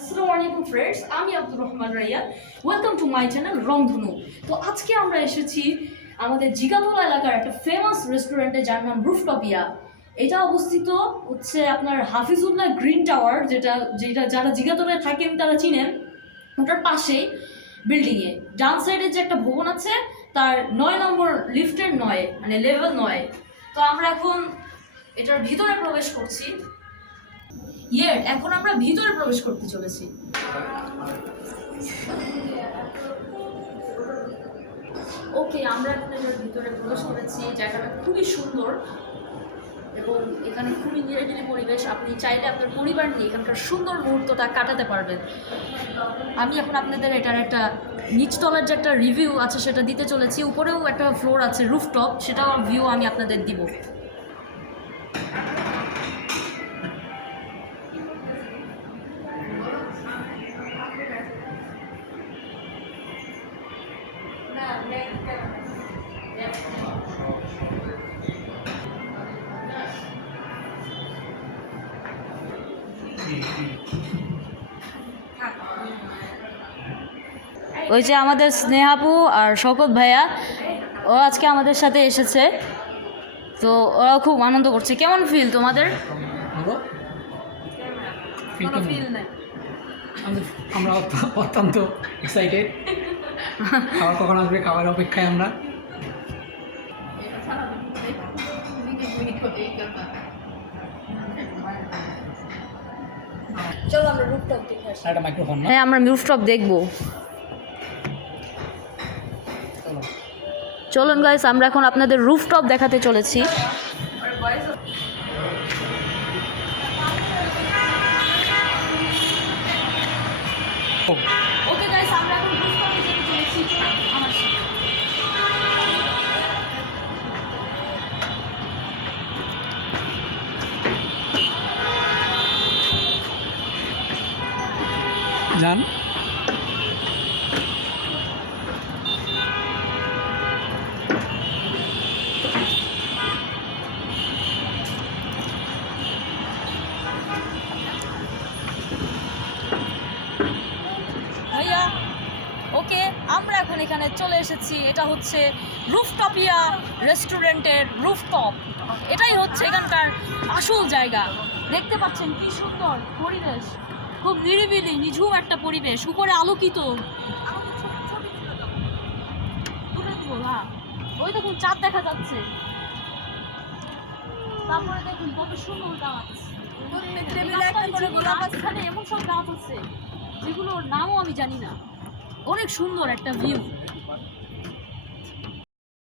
আসসালামু আলাইকুম ফ্রেন্ডস, আমি Abdur Rahman Rayyan. Welcome to my channel রংধনু। তো আজকে আমরা এসেছি আমাদের জিগাতলা এলাকার একটা ফেমাস রেস্টুরেন্টে, যার নাম রুফটপিয়া। এটা অবস্থিত হচ্ছে আপনার হাফিজুল্লাহ গ্রিন টাওয়ার, যেটা যেটা যারা জিগাতলায় থাকেন তারা চিনেন। ওটার পাশেই বিল্ডিংয়ে ডান সাইডে যে একটা ভবন আছে, তার 9 নম্বর লিফটের 9, মানে লেভেল 9। তো আমরা এখন এটার ভিতরে প্রবেশ করছি। এখন আমরা ভিতরে প্রবেশ করতে চলেছি। ওকে, আমরা এখন এটার ভিতরে প্রবেশ করেছি। জায়গাটা খুবই সুন্দর এবং এখানে খুবই নিরিবিলি পরিবেশ। আপনি চাইলে আপনার পরিবার নিয়ে এখানকার সুন্দর মুহূর্তটা কাটাতে পারবেন। আমি এখন আপনাদের এটার একটা নিচতলার যে একটা রিভিউ আছে সেটা দিতে চলেছি। উপরেও একটা ফ্লোর আছে রুফটপ, সেটাও ভিউ আমি আপনাদের দিব। ওই যে আমাদের স্নেহাপু আর শকত ভাইয়া, ও আজকে আমাদের সাথে এসেছে। তো ওরা খুব আনন্দ করছে। কেমন ফিল তোমাদের? আমরা অত্যন্ত এক্সাইটেড। খাবার কখন আসবে, খাবার অপেক্ষায় আমরা। চলো আমরা রুফটপ দেখে আসি। একটা মাইক্রোফোন না? হ্যাঁ, আমরা রুফটপ দেখবো। চলুন গাইস, আমরা এখন আপনাদের রুফটপ দেখাতে চলেছি। ওকে গাইস, আমরা এখন রুফটপে যেতে চলেছি। আমার সাথে যান। ভাইয়া, ওকে, আমরা এখন এখানে চলে এসেছি। এটা হচ্ছে রুফটপিয়া রেস্টুরেন্টের রুফটপ। এটাই হচ্ছে এখানকার আসল জায়গা। দেখতে পাচ্ছেন কি সুন্দর পরিবেশ, খুব নিরিবিলি নিঝুম একটা পরিবেশ, উপরে আলোকিত। ওই দেখুন চাঁদ দেখা যাচ্ছে। তারপরে দেখুন কত সুন্দর গাছ, এখানে এমন সব গাছ আছে যেগুলোর নামও আমি জানি না। অনেক সুন্দর একটা ভিউ।